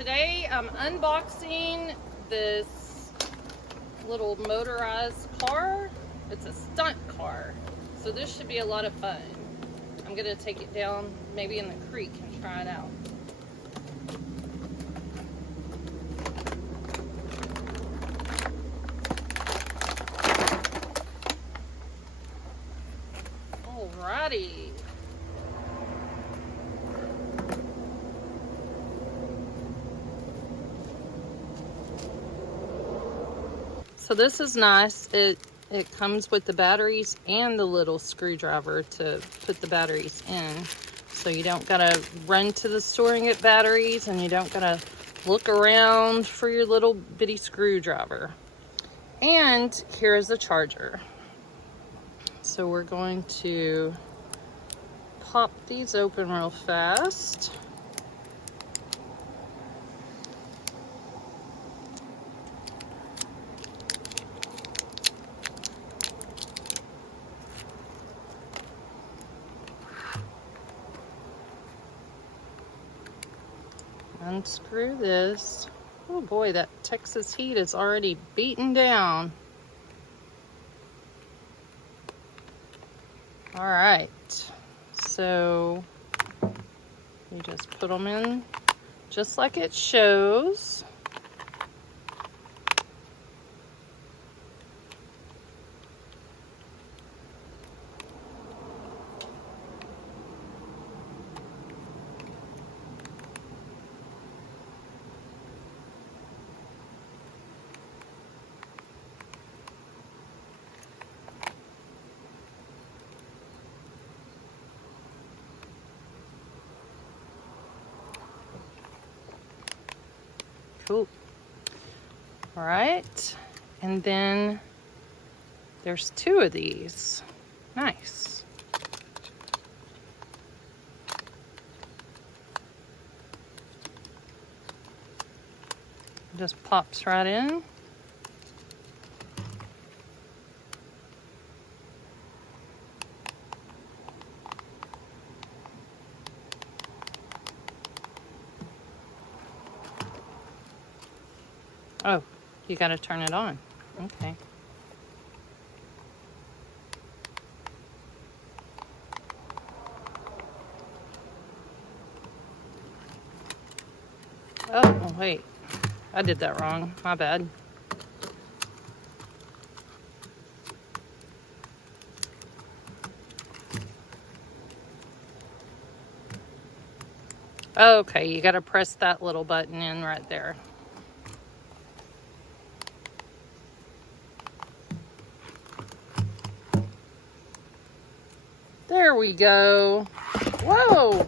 today I'm unboxing this little motorized car. It's a stunt car, so this should be a lot of fun. I'm gonna take it down maybe in the creek and try it out. Alrighty. So this is nice. It comes with the batteries and the little screwdriver to put the batteries in. So you don't gotta run to the store and get batteries, and you don't gotta look around for your little bitty screwdriver. And here's the charger. So we're going to pop these open real fast. Unscrew this. Oh boy, that Texas heat is already beaten down. All right, so you just put them in just like it shows. Cool. All right, and then there's two of these. Nice. Just pops right in. Oh, you got to turn it on. Okay. Oh, wait. I did that wrong. My bad. Okay, you got to press that little button in right there. There we go. Whoa!